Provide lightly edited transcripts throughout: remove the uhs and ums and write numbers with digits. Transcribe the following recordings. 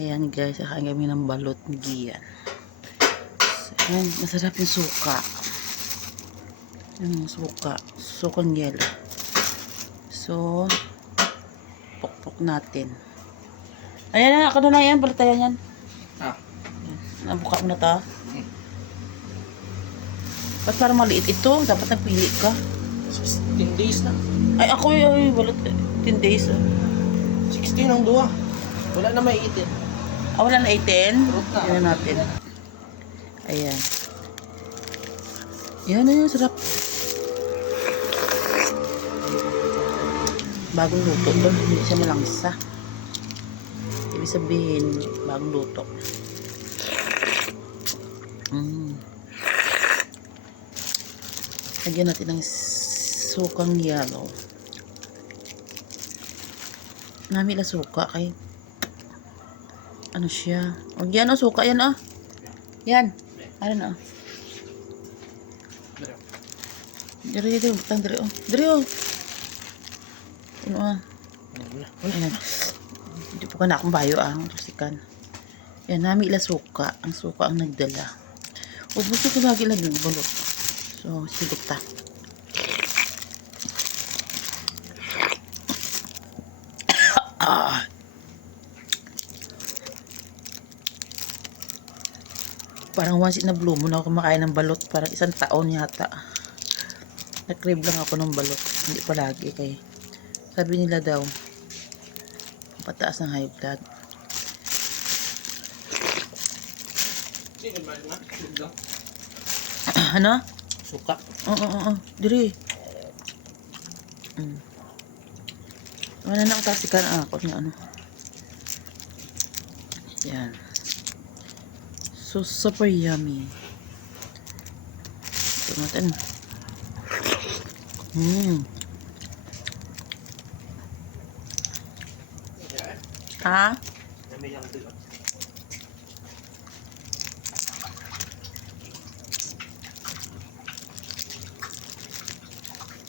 Ayan guys, kakain kami ng balot ng Gian. So, ayan, masarap yung suka. Yung suka. Sukang yelo. So, pokpok natin. Ayan na, ako na yan. Balot tayo yan. Nabuka mo na ta. Ba't parang maliit ito? Dapat nagpili ka. 16 days na. Ay, ako yung balot. 10 days. 16 ang duwa. Wala na may 18. Ah, wala na 18? Fruit na. Yan natin. Ayan. Yan na yun, sarap. Bagong luto to. Hindi siya malangsa. Ibig sabihin, bagong luto. Lagyan natin ng sukang yellow. Nami la suka kay ano siya? O yan o, suka yan o. Yan. Ano na o. Dari, butang dari o. Dari o. Ano o. Ayan. Hindi po ka na akong bayo ah. Tusikan. Yan, nami la suka. Ang suka ang nagdala. O, gusto ko lagi lang yung balot. So, sigop ta. Parang once in a blue moon ako kumakain ng balot. Parang isang taon yata. Nag-crave lang ako ng balot. Hindi pa lagi kay sabi nila daw pataas ng high blood. Ano? Suka. Oo. Diri. Wala na ako tasikan ako niya ano. Yan. So, super yummy. Ito natin. Ha?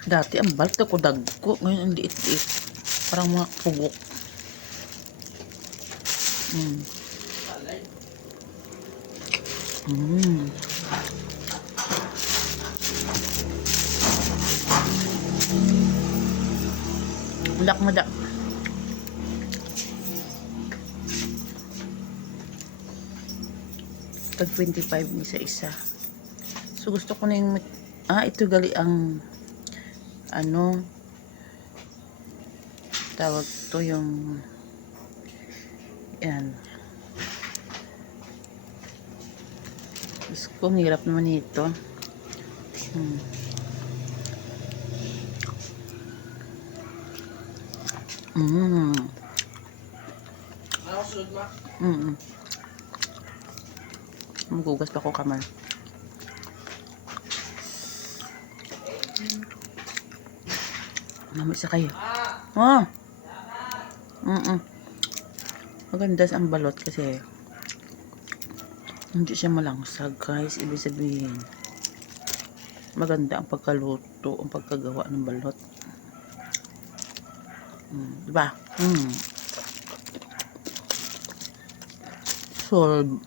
Dati ang balt ako dagko. Ngayon ang liit-liit. Parang mga pugok. Ulak mo da. Tag 25 ni sa isa. So gusto ko na yung ito gali ang ano tawag to yung yan. Gusto ko hirap naman ito. Magugas pa ko kamay. Namit sa kayo. Maganda ang balot kasi hindi siya malangsag guys. Ibig sabihin maganda ang pagkaluto, ang pagkagawa ng balot. Diba? Solve.